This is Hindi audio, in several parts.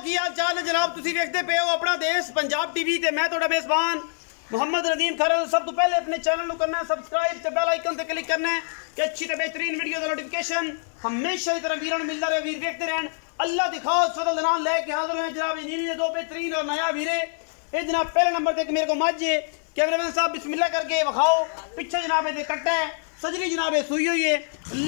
की हाल चाल है जनाब। तुसी देखते पे हो अपना देश पंजाब टीवी ते मैं थोड़ा मेजबान मोहम्मद नदीम खरल। सब तो पहले अपने चैनल को करना है सब्सक्राइब ते बेल आइकन ते क्लिक करना है कि अच्छी ते बेहतरीन वीडियो का नोटिफिकेशन हमेशा की तरह वीरों मिलता रहे। वीर देखते रहन। अल्लाह दिखाओ फजल नाम लेके हाजिर हैं जनाब। इन्हीं दो बेहतरीन और नया वीरे ये जनाब पहले नंबर तक मेरे को मज है। कैमरामैन साहब बिस्मिल्लाह करके विखाओ। पीछे जनाब ये कट्टा है सजरी जनाब सुई हुई है।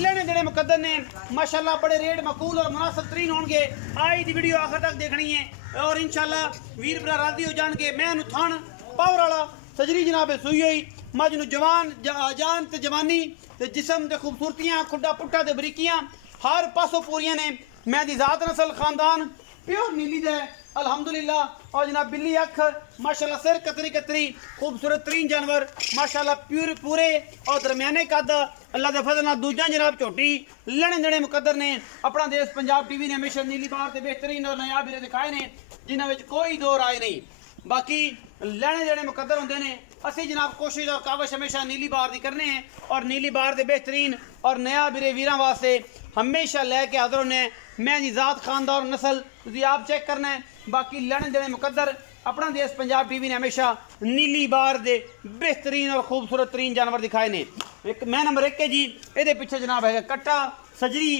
लेने देने मुकद्दर ने माशाल्लाह बड़े रेट मकूल और मुनासिब तरीन होंगे। आई दी वीडियो आखिर तक देखनी है और इंशाल्लाह वीर भरा राजी हो जान के मैं थान पावर वाला सजरी जनाब सुई हुई मज नू जवान जान ते जवानी ते जिसम ते खूबसूरतियां खुड्डा पुट्टा ते बरीकियां हर पासों पूरियां ने। मैं दी जात नस्ल खानदान प्योर नीली दे अल्हम्दुलिल्लाह। और जनाब बिल्ली अख माशाल्लाह सिर कतरी कतरी खूबसूरत तरीन जानवर माशाल्लाह पूरे और दरमियाने कद अल्लाह के फजल नाल। दूजा जनाब झोटी लेने देने मुकद्दर ने अपना देश पंजाब टीवी ने हमेशा नीली बार से बेहतरीन और नया वीरे दिखाए ने जिन्होंने कोई दो राय नहीं। बाकी लेने देने मुकद्दर होंगे ने। असी जनाब कोशिश और काविश हमेशा नीली बार की करने हैं और नीली बार के बेहतरीन और नया वीरे वीर वास्ते हमेशा लैके हाजिर होने। मैं जी जात खानदार नस्ल तुझे आप चेक करना है। बाकी लेने देने मुकद्दर अपना देश पंजाब टीवी ने हमेशा नीली बार दे बेहतरीन और खूबसूरत तरीन जानवर दिखाए ने। एक मैं नंबर 1 है जी। ये पीछे जनाब है कट्टा सजरी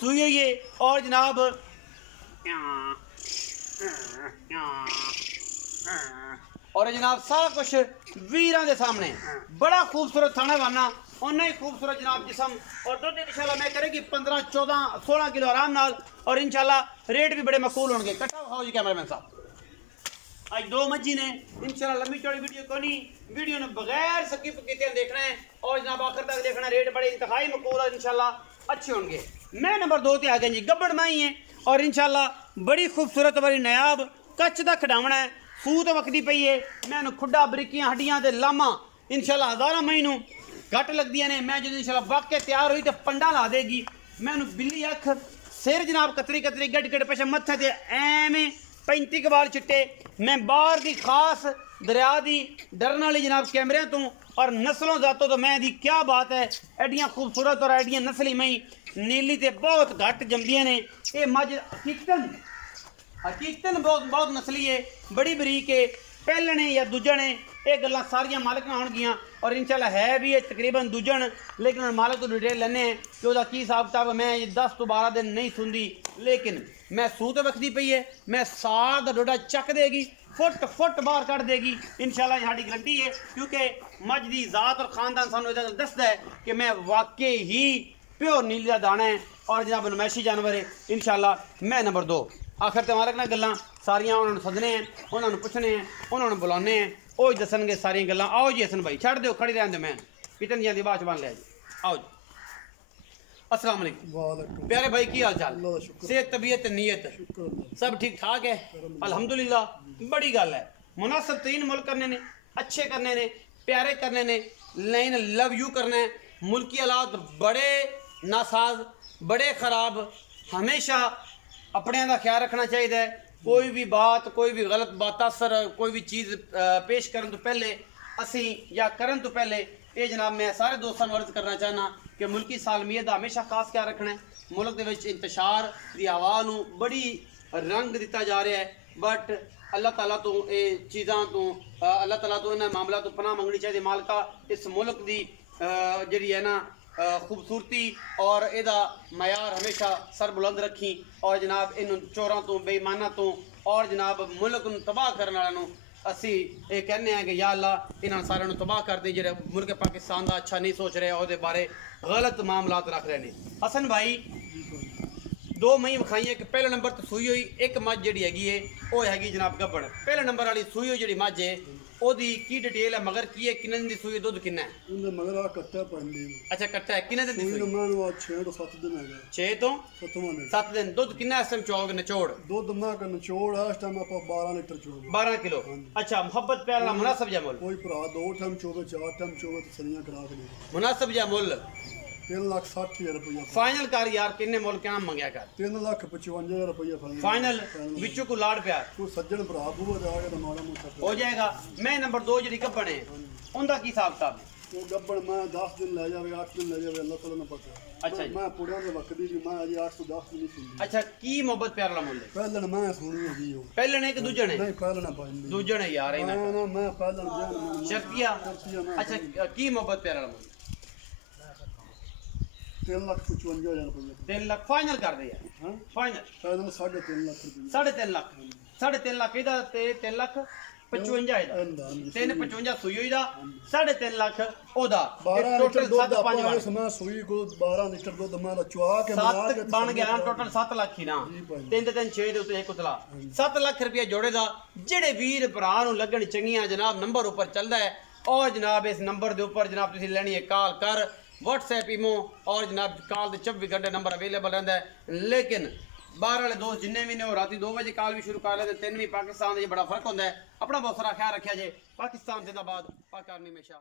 सुई हुई है और जनाब और जनाब सारा कुछ वीरां दे सामने बड़ा खूबसूरत थाना वाना उन्ना ही खूबसूरत जनाब जिसम और दुध इंशाल्लाह मैं करेगी 15 14 16 किलो आराम नाल और इंशाल्लाह रेट भी बड़े मकबूल होंगे। कट्टा खाओ जी कैमरामैन साहब। आज दो मज्जी ने इंशाल्लाह लंबी चौड़ी वीडियो को नहीं वीडियो ने बगैर स्किप किए देखना है और जनाब आखिर तक देखना है। रेट बड़े इंतहाई मकबूल और इंशाल्लाह अच्छे होंगे। मैं नंबर 2 ते आ गए जी गब्बड़ माई है और इंशाल्लाह बड़ी खूबसूरत वाली नायाब कच्च का खिडावना है। सूत वक्ती पई है मैं खुड्डा बरीकियां हड्डियां ते लामा इंशाल्लाह हज़ारा मई नू घट लगदियां ने। मैं जो इंशाल्लाह वाकई तैयार हुई तो पंडा ला देगी। मैनू बिल्ली अख सिर जनाब कतरी कतरी गड गड पेश मत्थे ते एवें 35 बाल चिट्टे। मैं बाहर की खास दरिया की डरन वाली जनाब कैमरे तो और नस्लों जातो तो मैं दी क्या बात है। एडियां खूबसूरत और एडियां नस्ली मई नीली ते बहुत घट जमदियां ने। ये मज हकीकतन बहुत नस्ली है बड़ी बरीक है। पहलने या दूजन है ये गल्लां सारियां मालिक ना होणगियां और इंशाल्लाह है भी तकरीबन दूजन। लेकिन हम मालिक तो डिटेल लैने हैं कि वह की हिसाब किताब मैं 10 तो 12 दिन नहीं सुनती। लेकिन मैं सूत वक्ती पई है मैं सार का डोडा चक देगी फुट बाहर कट देगी इंशाल्लाह। साड़ी गारंटी है क्योंकि मज की जात और खानदान सानू दसदा है कि मैं वाकई ही प्योर नीली का दाना है और जनाब नमैशी जानवर है इंशाल्लाह। मैं नंबर 2 आखिर तो मालिक ना गल्लां सारियां उन्होंने सदने हैं उन्होंने पुछने हैं उन्होंने बुलाने हैं वो दसणगे सारियां गल्लां। आओ जी हसन भाई छड़ दो खड़ी रहने दो मैं किचन जी बात बन लिया जी। आओ जी अस्सलाम वालेकुम प्यारे भाई की हाल चाल सेहत तबीयत नीयत सब ठीक ठाक है अल्हम्दुलिल्लाह। बड़ी गल है मुनासिब तरीन मुल्क करने ने अच्छे करने ने प्यारे करने ने लाइन लव यू करना है। मुल्की हालात बड़े नासाज बड़े ख़राब हमेशा अपने का ख्याल रखना चाहिए। कोई भी बात कोई भी गलत बात असर कोई भी चीज़ पेश करने तो पहले असी या करन तो पहले ये जनाब मैं सारे दोस्तों अर्ज करना चाहना कि मुल्की सालमियत का हमेशा खास ख्याल रखना है। मुल्क के विच इंतशार की हवा नू बड़ी रंग दिता जा रहा है बट अल्लाह ताला तो ये चीज़ों तो अल्लाह ताला तो इन्हें मामला तो पनाह मंगनी चाहिए। मालका इस मुल्क की जी है ना खूबसूरती और एदा मयार हमेशा सर बुलंद रखी और जनाब इन चोरों तो बेईमाना तो और जनाब मुल्क नूं तबाह करने वालों असी ये कहने हैं कि या अल्लाह इन्होंने सारे तबाह कर दी जो मुल्क पाकिस्तान का अच्छा नहीं सोच रहे और बारे गलत मामलात रख रहे हैं। हसन भाई 2 मई विखाई है कि पहले नंबर तो सूई हुई एक मज जी है वो हैगी जनाब गब्बड़। पहले नंबर वाली सूई हुई जी मज है ओदी की डिटेल है मगर की है किन्ने दिन दी सूई दुध किन्ना है उनदे मगर आ कट्टा पड़नी। अच्छा कट्टा है किन्ने दिन दी सूई मैं 6 तो 7 दिन है 6 तो 7 दिन दुध किन्ना इस टाइम चौग निचोड़ दूध मैं का निचोड़ है इस टाइम आप 12 लीटर चोग 12 किलो। अच्छा मोहब्बत प्यार ला मुनासिब जा मुल कोई भरा 2 टाइम चोगे 4 टाइम चोगे तो सलियां करा के मुनासिब जा मुल 3,60,000 रुपया फाइनल कर यार किन्ने मुल क्या मंगया कर 3,55,000 रुपया फाइनल विचों को लाड़ प्यार तू सज्जन भरा बूआ आ गया तो माड़ा मोटा हो जाएगा। मैं नंबर 2 जी गब्बड़ है उनका की हिसाब किताब वो गब्बड़ मैं 10 दिन ले जावे 8 दिन ले जावे अल्लाह ताला ने पता। अच्छा जी। मैं पुड़िया ਦੇ ਵਕਤ ਦੀ ਮੈਂ ਅਜੀ 8 ਤੋਂ 10 ਨਹੀਂ ਸੁਣਦੀ अच्छा की मोहब्बत प्यार वाला मुल है ਪਹਿਲਣ ਮੈਂ ਸੁਣੀ ਹੈਗੀ ਉਹ पहले ने कि दूजन है ਨਹੀਂ ਪਹਿਲਣ ਪਾਉਂਦੀ दूजन है यार ਨਾ इन्हें ਨਾ ਮੈਂ ਪਹਿਲਣ ਜਾਨ शर्तिया ਸ਼ਰਤੀਆ ਮੈਂ अच्छा की मोहब्बत प्यार वाला मुल 3,55,000 ਰੁਪਏ 3 लाख फाइनल कर दे यार ਹਾਂ फाइनल ਪਹਿਲਣ 3.5 ਲੱਖ ਰੁਪਏ 3.5 लाख 3.5 लाख ਇਹਦਾ ਤੇ 3 ਲੱਖ 55 ਇਹਦਾ 355 ਸੂਈ ਹੋਈ ਦਾ 3.5 ਲੱਖ ਉਹਦਾ 12 ਟੋਟਲ ਲੀਟਰ ਦੁੱਧ 7 5 ਆਪਾਂ ਬਣ ਇਸ ਮੈਂ ਸੂਈ ਕੋ 12 ਲੀਟਰ ਦੁੱਧ ਮੈਂ ਚੁਆ ਕੇ ਮਿਲਾ 7 ਕੇ ਬਣ ਗਿਆ ਟੋਟਲ 7 ਲੱਖ ਹੀ ਨਾ ਜੀ ਭਾਈ। 3 ਤੇ 3 6 ਦੇ ਉੱਤੇ ਇੱਕ ਉਤਲਾ 7 ਲੱਖ ਰੁਪਏ ਜੋੜੇ ਦਾ ਜਿਹੜੇ ਵੀਰ ਭਰਾ ਨੂੰ ਲੱਗਣ ਚੰਗੀਆਂ ਜਨਾਬ ਨੰਬਰ ਉੱਪਰ ਚੱਲਦਾ ਹੈ और जनाब इस नंबर के ऊपर जनाब तुम लेनी है कॉल कर WhatsApp ईमो और जनाब कॉल के 24 घंटे नंबर अवेलेबल रहता है लेकिन बाहर वाले दोस्त जिन्ने भी ने रात 2 बजे कॉल भी शुरू कर लेते 3 भी पाकिस्तान बड़ा फर्क होता है अपना बहुत सारा ख्याल रखा जे पाकिस्तान जिंदाबाद पाक आर्मी हमेशा